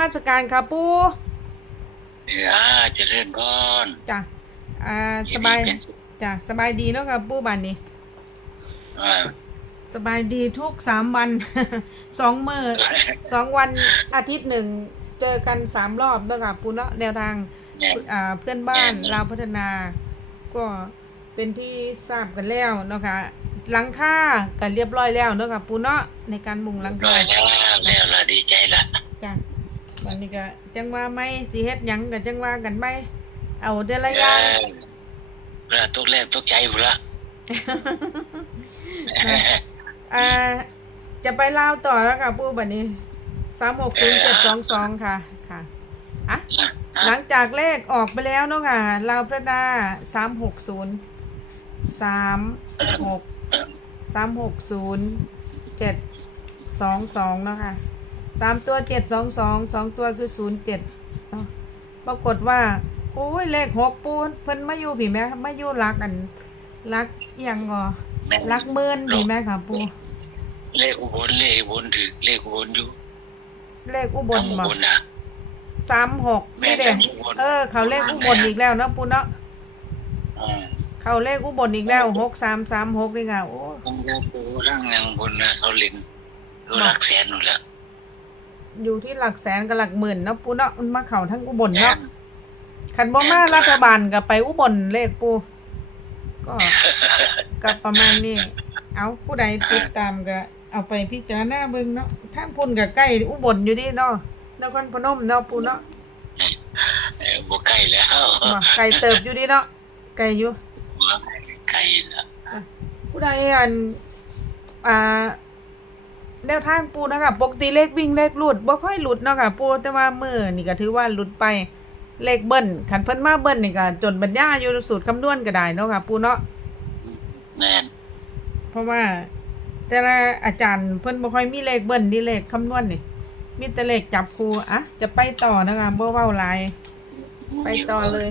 มาสการค่ะปูเออเจะเล่นพรจ้ะอ่าสบายเป็นจ้ะสบายดีเนาะค่ะปูบันนี้อ่าสบายดีทุกสามวันสองมือสองวันอาทิตย์หนึ่งเจอกันสามรอบเนาะค่ะปูเนาะแนวทางเนี่ยอ่าเพื่อนบ้านแม่นลาวพัฒนา ก็เป็นที่ทราบกันแล้วเนาะค่ะหลังค่ากันเรียบร้อยแล้วเนาะค่ะปูเนาะในการมุงหลังร้คาอยแล้วแล้วละดีใจละจ้ะ วันนี้ก็จังว่าไหมสิเฮ็ดหยังก็จังว่ากันไหมเอาเดือนละเออย่างอเวลาทุกแรกทุกใจหมดละอ่าจะไปลาวต่อแล้วค่ะปูบัดนี้สามหกศูนย์เจ็ดสองสองค่ะค่ะอะหลังจากเลขออกไปแล้วเนาะค่ะลาวพระดาสามหกศูนย์สามหกสามหกศูนย์เจ็ดสองสองเนาะค่ะ สามตัวเจ็ดสองสองสองตัวคือศูนย์เจ็ดเนาะปรากฏว่า โอ้ยเลขหกปูเพิ่นมาอยู่ผีแม่มาอยู่รักอันรักอิหยังงอรักหมื่นผีแม่ค่ะปูเลขอุบลเลขอุบลถือเลขอุบลอยู่ เลขอุบลทางอุบ่บลน่ะสามหกแม่นี่เด้ทางอุบลเออ เขาเลขอุบลอีกแล้วเนาะปูเนาะอ่าเขาเลขอุบลอีกแล้วหกสามสามหกนี่ค่ะโอ้ทั้งยาปูทั้งยังบนน่ะเขาเล่นเขารักแสนหมดละ อยู่ที่หลักแสนกับหลักหมื่นเนาะปูเนาะมันมาเขาทั้งอุบลแม่เนาะคันบ่มารัฐบาลก็ไปอุบลเลขปูก็ก็ประมาณนี้ เอาผู้ใดติดตามก็เอาไปพิจารณาเบิ่งเนาะทางพุ่นก็ใกล้อุบลอยู่ดิเนาะนครพนมเนาะปูเนาะเออบ่ใกล้แล้วบ่ไกลเติบอยู่ดิเนาะไกลอยู่ใกล้ละผู้ใดอันอ่า แนวทางปูนะคะปกติเลขวิ่งเลขหลุดบ่ค่อยหลุดเนาะค่ะปูแต่ว่ามือนี่ก็ถือว่าหลุดไปเลขเบิ้ลขันเพิ่นมาเบิ้ลนี่ก็จนบรรยายอยู่สูตรคำนวณก็ได้เนาะค่ะปูเนาะแม่นเพราะว่า แต่ละอาจารย์เพิ่นบ่ค่อยมีเลขเบิ้ลนี่เลขคำนวณนี่มีแต่เลขจับคูอะจะไปต่อนะคะบ่เว้าหลายไปต่อเลย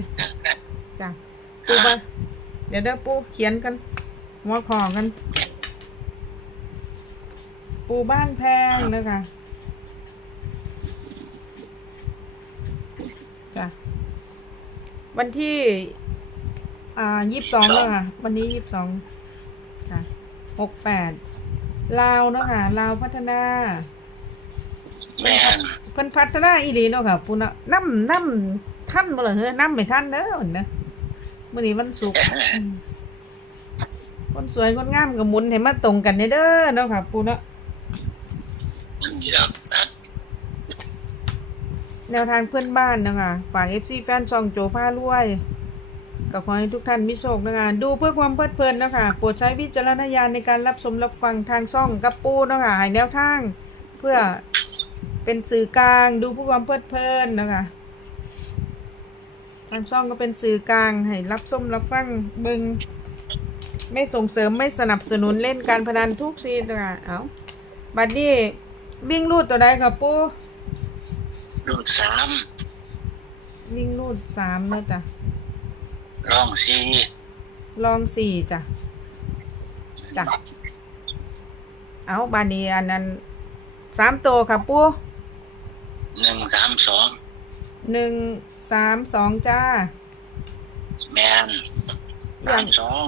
จ้ะปูบ่าเดี๋ยวเด้อปูเขียนกันหัวขอกัน ปูบ้านแพงนะคะจ้ะวันที่ อ่ายี่สิบสองแล้วค่ะ วันนี้ยี่สิบสองค่ะหกแปดลาวเนาะค่ะลาวพัฒนา แม่นเพิ่นพัฒนาอีหลีเนาะค่ะปูเนาะน้ำน้ำท่านบ่ล่ะเฮ้ยน้ำไม่ท่านเด้อวันเด้อมื้อนี้วันศุกร์อืมคนสวยคนงามก็หมุนให้มาตรงกันเด้อเนาะค่ะปูเนาะ นเยอะนะแนวทางเพื่อนบ้านนะคะฝาก FC แฟนซองโจผ้ารวยก็ขอให้ทุกท่านมีโชคนะคะดูเพื่อความเพลิดเพลินนะคะโปรดใช้วิจารณญาณในการรับชมรับฟังทางซ่องกับปูนะคะให้แนวทางเพื่อเป็นสื่อกลาง ดูเพื่อความเพลิดเพลินนะคะทางซ่องก็เป็นสื่อกลางให้รับชมรับฟังเบิงไม่ส่งเสริมไม่สนับสนุนเล่นการพนันทุกซีนนะคะเอาบัดนี้ วิ่งรูดตัวใดกับปูลูกสามวิ่งรูดสามแล้วจ้ะร่องสี่ลองสี่จ้ะจ้ะเอาบานีอันนั้นสามตัวค่ะปูหนึ่งสามสองหนึ่งสามสองจ้า แม่นสามสอง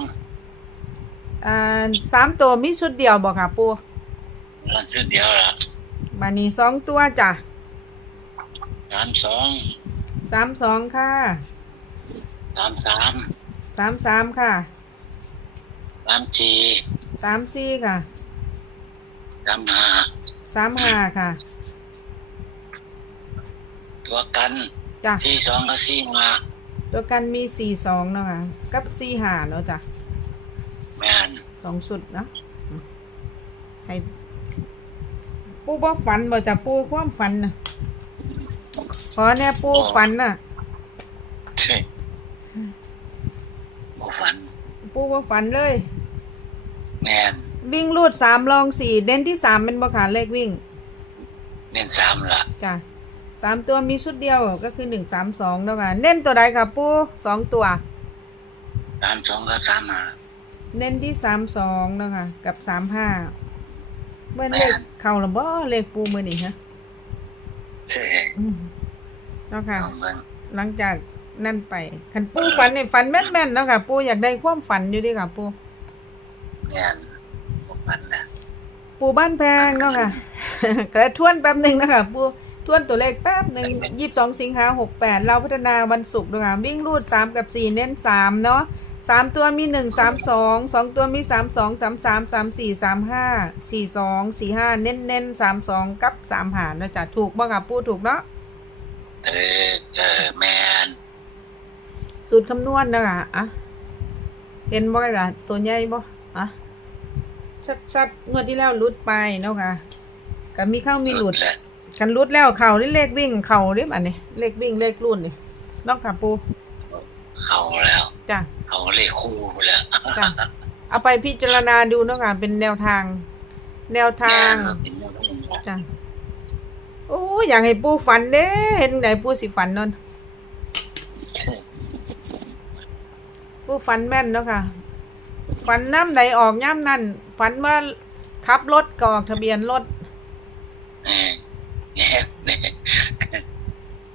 อ่าสามตัวมีชุดเดียวบอกค่ะปูแล้วชุดเดียวละ บานีสองตัวจ้ะสามสองสามสองค่ะสามสามสามสามค่ะสามสี่สามสี่ค่ะสามห้าสามห้าค่ะ ตัวกันจ้ะสี่สองกับสี่ห้าตัวกันมีสี่สองเนาะค่ะกับสี่ห้าเนาะจ้ะแม่นสองชุดเนาะอืมให้ ปูบ่ฝันบ่จะปูความฝันนะขอเนี่ยปูฝันน่ะ ใช่บ่ฝัน ปูบ่ฝันเลย แม่นวิ่งรูดสามลองสี่เด่นที่สามเป็นบ่ขาเลขวิ่ง เน้นสามละจ้ะสามตัวมีชุดเดียวก็คือหนึ่งสามสองแล้วกันเน้นตัวใดค่ะปูสองตัว สามสองกับสามห้าเน้นที่สามสองแล้วค่ะกับสามห้า เบิ้นเลขแม่นเข่าหรือบ่เลขปูมือนี่ฮะใช่อืมเนาะค่ะเอาเบิ่งหลังจากนั่นไปคันปูฝันเนี่ยฝันแม่นๆเนาะค่ะ ปูอยากได้ความฝันอยู่เดิค่ะ ปูงานพวกมันนะ ปูบ้านแพงเนาะค่ะ กระทวนแป๊บหนึ่งเนาะคะ ปูทวนตัวเลขแป๊บหนึ่งยี่สิบสองสิงหาหกแปดเราพัฒนาวันศุกร์เนาะค่ะวิ่งรูดสามกับสี่เน้นสามเนาะ สามตัวมีหนึ่งสามสองสองตัวมีสามสองสามสามสามสี่สามห้าสี่สองสี่ห้าเน้นเน้นสามสองกับสามหารเนาะจ้ะถูกบ่ค่ะปูถูกเนาะเออเออแมนสูตรคำนวณเนาะค่ะอะเห็นบ่ค่ะตัวใหญ่บ่อะชัดๆงวดที่แล้วหลุดไปเนาะค่ะก็มีเข้ามีหลุดแล้วกันรุดแล้วเข่านี่เลขวิ่งเข่าเรียบอันนี้เลขวิ่งเลขรุ่นนี่นอกขาปู เข้าแล้วจ้ะ เขาเลขคู่แล้วจ้ะเอาไปพิจารณาดูเนาะค่ะเป็นแนวทาง แนวทางแม่นเป็นอย่างนั้นนะจ้ะโอ้ยอยากให้ปูฝันเด้เห็นไหนปูสิฝันนนปูฝันแม่นเนาะค่ะฝันน้ำไหลออกย่ำนั่นฝันว่าขับรถกออกทะเบียนรถเออเนี่ยเนี่ย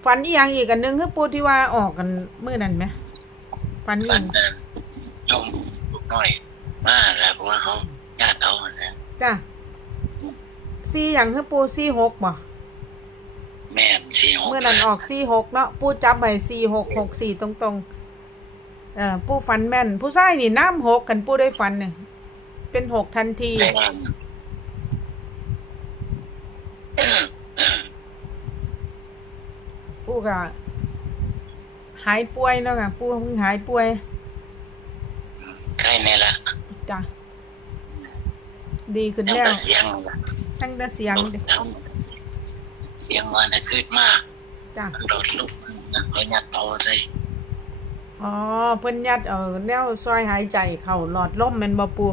ฝันอีหยังอีกอันหนึงคือปูที่ว่าออกกันมื้อนั้นไหม ฝันอีฟักนนั้นยมลูกน้อยมาแล้วเพราะว่าเขาญาติเขานะจ้ะซี่อย่างคือปูซี่หกบ่แม่นสี่หกเมื่อนั้นออกซี่หกเนาะปูจับใบซี่หกหกสี่ตรงตรงๆเออปูฟันแม่น ผู้ชายนี่น้ำหกกันปูได้ฟันเนี่ยเป็นหกทันที แม่นปูก็ หายป่วยเนาะค่ะปูเพิ่งหายป่วยใครเนี่ยละจ้ะดีขึ้นยังแล้วแต่เสียงละตั้งแต่เสียงเด้เสียงมันนะขึ้นมากจ้ะมันโดดลุกนะเขายัดเอาใส่อ๋อเพิ่นยัดเอาแนวซอยหายใจเข้าหลอดลมแม่นบ่ปู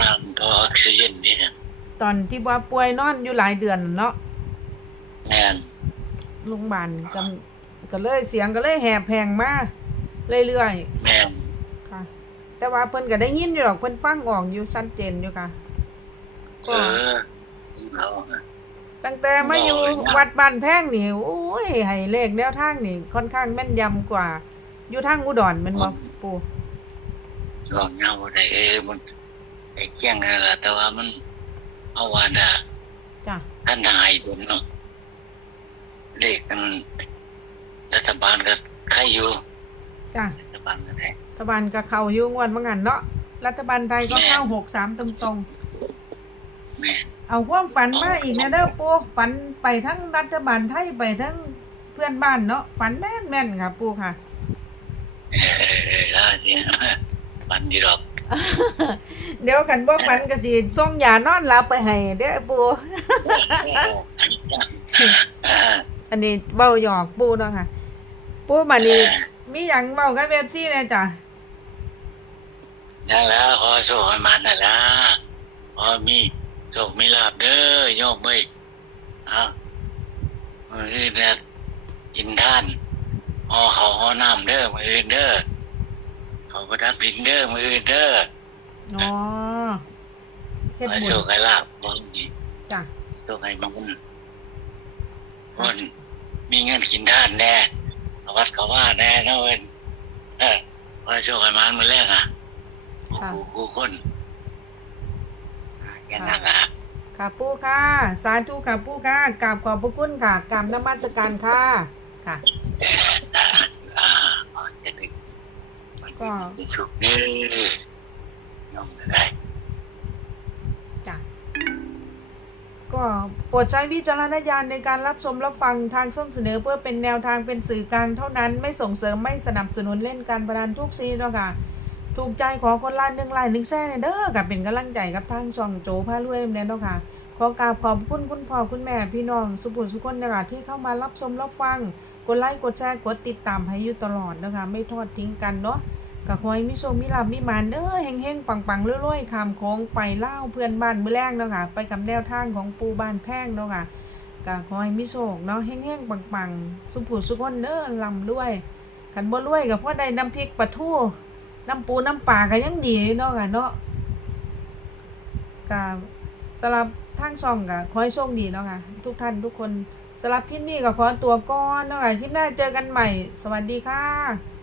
น้ำตัวออกซิเจนนี่นะตอนที่ว่าป่วยนอนอยู่หลายเดือนน่ะเนาะแม่น โรงพยาบาลก็ ก็เลยเสียงก็เลยแหบแพงมาเรื่อยแม่นๆค่ะ แต่ว่าเพิ่นก็ได้ยินอยู่หรอกเพิ่นฟังออกอยู่ชัดเจนอยู่ค่ะ เอก็อเขาน่ะตั้งแต่มาอยู่บอกเลยนะ วัดบ้านแพงนี่โอ้ยให้เลขแนวทางนี่ค่อนข้างแม่นยำกว่า อยู่ทางอุดรแม่นบ่ปู่ลองเงาได้เออมันไอ้เกี้ยงนั่นแหละแต่ว่ามัน เอาวาดาจ้ะท่านทายดุนเนาะเลขมัน รัฐบาลก็ใครอยู่จ้ะรัฐบาลก็ได้รัฐบาลก็เข้าอยู่งวดว่างั้นเนาะรัฐบาลไทยก็เข้า63ตรงๆแม่เอาความฝันมาอีกนะเด้อปูฝันไปทั้งรัฐบาลไทยไปทั้งเพื่อนบ้านเนาะฝันแม่นแม่นๆค่ะ ปูค่ะ เออเออเออล่าสิปันดีดอกเดี๋ยวกันบ่ฝันก็สิส่งยานอนหลับไปให้เด้อปูอันนี้เบ้าหยอกปูเนาะค่ะ ปูมานี่มีหยังเบ้ากับเว็บซี่แน่จ้ะนั่นแหล้วขอโชคให้มันนั่นละขอมีโชคมีลาบเด้อโยมเอ้ยอะมืออื่นเนี่ยกินท่านห่อเขาวห่อน้ำเด้อมืออื่นเด้อเขาประดับดินเด้อมืออื่นเด้ออ๋อเฮ็ดขอบุโชญคให้ลาบบ่นี่จ้ะโชคให้มันคนมีเงินกินท่านแน่เอา วัดเขาว่าแน่นะเว้นเออขอโชคให้มันมือแรกอะโอ้โหผู้คนแค่นั้นอะค่ะปูค่ะ สาธุค่ะปูค่ะกราบขอบพระคุณค่ะกราบนมัสการค่ะ ค่ะ อ่าอ่าอ่าจะได้มันก็มีสุขเด้อยอมได้ ก็โปรดใช้วิจารณญาณในการรับชมรับฟังทางช่องเสนอเพื่อเป็นแนวทางเป็นสื่อกลางเท่านั้นไม่ส่งเสริมไม่สนับสนุนเล่นการพนันทุกซีเนาะค่ะถูกใจขอคนละหนึ่งไลน์หนึ่งแชร์เด้อกับเป็นกำลังใจกับทางช่องโจพารวยแน่เนาะค่ะ ขอกราบขอบคุณคุณพ่อคุณแม่พี่น้องสุภุสุคนนะคะที่เข้ามารับชมรับฟัง กดไลค์กดแชร์กดติดตามให้อยู่ตลอดนะคะไม่ทอดทิ้งกันเนาะ ก็ขอให้มิโชคมิลาบมิมานเด้อเฮงๆปังๆรวยๆคำโค้งไปเล่าเพื่อนบ้านมือแรกเนาะค่ะ ไปกับแนวทางของปูบ้านแพงเนาะค่ะก็ขอให้มิโชคเนาะเฮงๆปังๆสุภุสุคนเด้อลำด้วยขันบ่รวยก็เพราะได้น้ำพริกปลาทูน้ำปูน้ำปลาก็ยังดีเนาะค่ะเนาะก็สำหรับทางช่องก็ขอให้โชคดีเนาะค่ะทุกท่านทุกคนสำหรับคลิปนี้ก็ขอตัวก่อนเนาะค่ะคลิปหน้าเจอกันใหม่ สวัสดีค่ะ